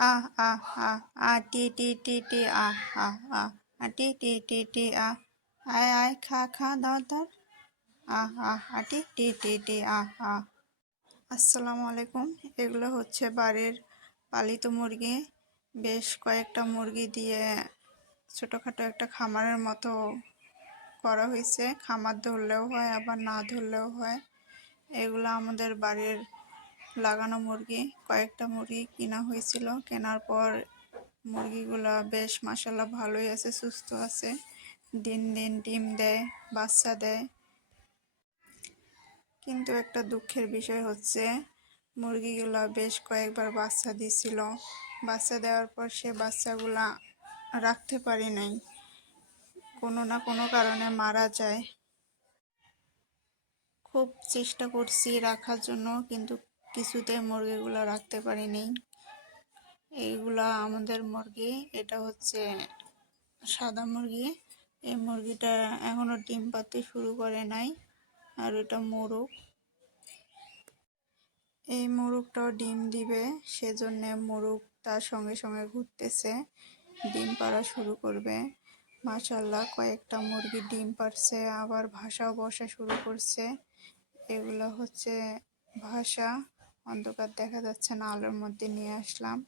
আ আ আ আ, টি টি টি টি, আ আ আ আ, টি টি টি টি, আ, আয় আয়, খা খা ধর ধর আ আ, টি টি টি টি, আ আ। আসসালামু আলাইকুম। এগুলো হচ্ছে বাড়ির পালিত মুরগি। বেশ কয়েকটা মুরগি দিয়ে ছোটোখাটো একটা খামারের মতো করা হয়েছে। খামার ধরলেও হয়, আবার না ধরলেও হয়। এগুলো আমাদের বাড়ির লাগানো মুরগি, কয়েকটা মুরগি কিনা হয়েছিল। কেনার পর মুরগিগুলো বেশ মাসাল্লাহ ভালোই আছে, সুস্থ আছে। দিন দিন ডিম দেয়, বাচ্চা দেয়। কিন্তু একটা দুঃখের বিষয় হচ্ছে, মুরগিগুলা বেশ কয়েকবার বাচ্চা দিছিল বাচ্চা দেওয়ার পর সে বাচ্চাগুলা রাখতে পারি নাই। কোনো না কোনো কারণে মারা যায়। খুব চেষ্টা করছি রাখার জন্য, কিন্তু কিছুতে মুরগিগুলো রাখতে পারিনি। এইগুলা আমাদের মুরগি, এটা হচ্ছে সাদা মুরগি। এই মুরগিটা এখনও ডিম পাতে শুরু করে নাই, আর এটা মোরগ। এই মোরগটাও ডিম দিবে, সেজন্য মোরগ তার সঙ্গে সঙ্গে ঘুরতেছে, ডিম পাড়া শুরু করবে। মাশাল্লাহ কয়েকটা মুরগি ডিম পারছে আবার ভাষাও বসা শুরু করছে। এগুলো হচ্ছে ভাষা। অন্ধকার দেখা যাচ্ছে না, আলোর মধ্যে নিয়ে আসলাম।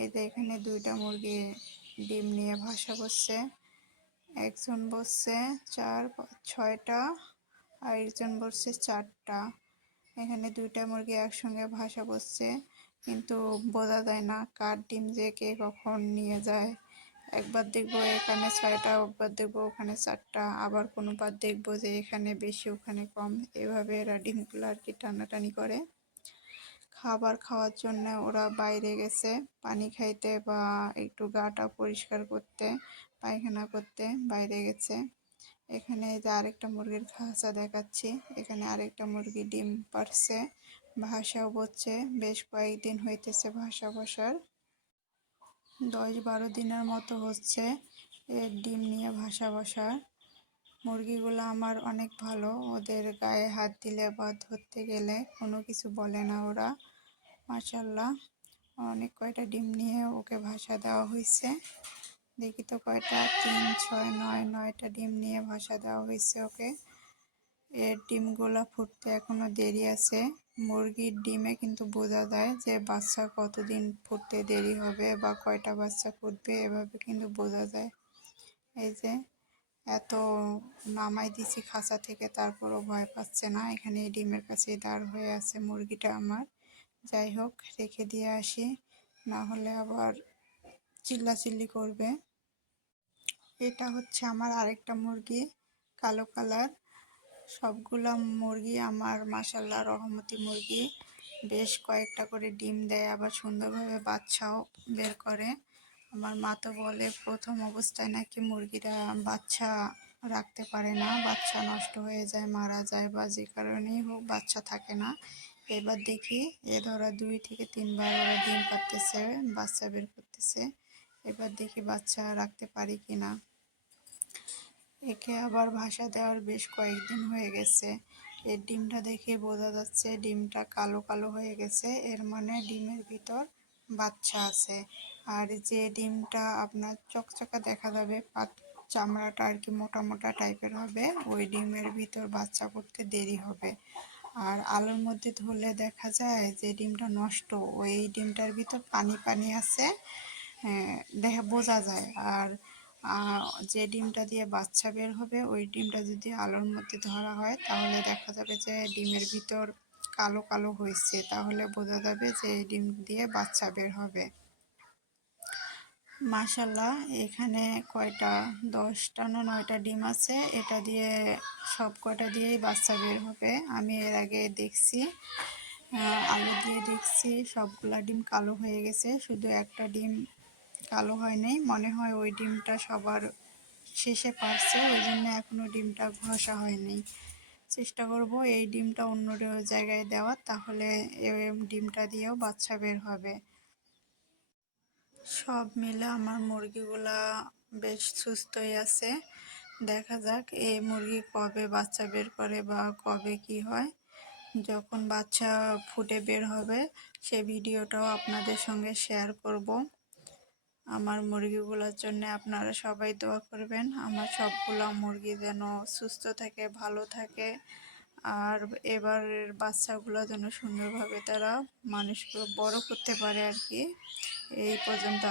এই যে এখানে দুইটা মুরগি ডিম নিয়ে ভাসা বসছে। একজন বসছে চার, ছয়টা আর একজন বসছে চারটা। এখানে দুইটা মুরগি একসঙ্গে ভাসা বসছে, কিন্তু বোঝা যায় না কার ডিম যে কে কখন নিয়ে যায়। একবার দেখব এখানে ছয়টা, একবার দেখব ওখানে চারটা। আবার কোনোবার দেখব যে এখানে বেশি, ওখানে কম। এভাবে এরা ডিমগুলো আর কি টানাটানি করে। খাবার খাওয়ার জন্য ওরা বাইরে গেছে, পানি খাইতে বা একটু গাটা পরিষ্কার করতে, পায়খানা করতে বাইরে গেছে। এখানে যে আরেকটা মুরগির খাঁচা দেখাচ্ছি। এখানে আরেকটা মুরগি ডিম পারছে ভাষাও বসছে বেশ কয়েকদিন হইতেছে ভাষা বসার। দশ বারো দিনের মতো হচ্ছে এর ডিম নিয়ে ভাষা বসার মুরগিগুলো আমার অনেক ভালো, ওদের গায়ে হাত দিলে বা ধরতে গেলে কোনো কিছু বলে না ওরা। মাসাল্লাহ অনেক কয়টা ডিম নিয়ে ওকে ভাষা দেওয়া হয়েছে দেখি তো কয়টা। তিন, ছয়, নয়, নয়টা ডিম নিয়ে ভাষা দেওয়া হয়েছে ওকে। এর ডিমগুলো ফুটতে এখনও দেরি আছে। মুরগির ডিমে কিন্তু বোঝা যায় যে বাচ্চা কতদিন ফুটতে দেরি হবে বা কয়টা বাচ্চা ফুটবে, এভাবে কিন্তু বোঝা যায়। এই যে এত নামাই দিছি খাঁচা থেকে, তারপরও ভয় পাচ্ছে না। এখানে ডিমের কাছে দাঁড় হয়ে আছে মুরগিটা আমার। যাই হোক রেখে দিয়ে আসি। না হলে আবার চিল্লাচিল্লি করবে। এটা হচ্ছে আমার আরেকটা মুরগি, কালো কালার। সবগুলো মুরগি আমার মাসাল্লাহ রহমতি মুরগি। বেশ কয়েকটা করে ডিম দেয়, আবার সুন্দরভাবে বাচ্চাও বের করে। আমার মা তো বলে প্রথম অবস্থায় নাকি মুরগিরা বাচ্চা রাখতে পারে না, বাচ্চা নষ্ট হয়ে যায়, মারা যায় বা যে কারণেই হোক বাচ্চা থাকে না। এবার দেখি এ ধরা দুই থেকে তিনবার ওরা ডিম পারতেছে বাচ্চা বের করতেছে। এবার দেখি বাচ্চা রাখতে পারি কি না একে আবার ভাষা দেওয়ার বেশ কয়েকদিন হয়ে গেছে। এর ডিমটা দেখে বোঝা যাচ্ছে ডিমটা কালো কালো হয়ে গেছে। এর মানে ডিমের ভিতর বাচ্চা আছে। আর যে ডিমটা আপনার চকচকা দেখা যাবে, পাত চামড়াটা আর কি মোটা মোটা টাইপের হবে, ওই ডিমের ভিতর বাচ্চা করতে দেরি হবে। আর আলোর মধ্যে ধরলে দেখা যায় যে ডিমটা নষ্ট ওই ডিমটার ভিতর পানি পানি আছে হ্যাঁ, দেখা বোঝা যায়। আর যে ডিমটা দিয়ে বাচ্চা বের হবে ওই ডিমটা যদি আলোর মধ্যে ধরা হয় তাহলে দেখা যাবে যে ডিমের ভিতর কালো কালো হয়েছে। তাহলে বোঝা যাবে যে ডিম দিয়ে বাচ্চা বের হবে। মাশাল্লাহ এখানে কয়টা? দশটা না নয়টা ডিম আছে। এটা দিয়ে সব কয়টা দিয়েই বাচ্চা বের হবে। আমি এর আগে দেখছি আলু দিয়ে দেখছি, সবগুলা ডিম কালো হয়ে গেছে। শুধু একটা ডিম কালো হয় নাই মনে হয় ওই ডিমটা সবার শেষে পারছে, ওই জন্য এখনও ডিমটা ঘষা হয়নি। চেষ্টা করব এই ডিমটা অন্য জায়গায় দেওয়ার, তাহলে ডিমটা দিয়েও বাচ্চা বের হবে। সব মিলে আমার মুরগিগুলা বেশ সুস্থই আছে। দেখা যাক এই মুরগি কবে বাচ্চা বের করে বা কবে কি হয়। যখন বাচ্চা ফুটে বের হবে, সে ভিডিওটাও আপনাদের সঙ্গে শেয়ার করব। আমার মুরগিগুলোর জন্য আপনারা সবাই দোয়া করবেন। আমার সবগুলো মুরগি যেন সুস্থ থাকে, ভালো থাকে। আর এবারের বাচ্চাগুলো যেন সুন্দরভাবে তারা মানুষগুলো বড় করতে পারে আর কি এই পর্যন্ত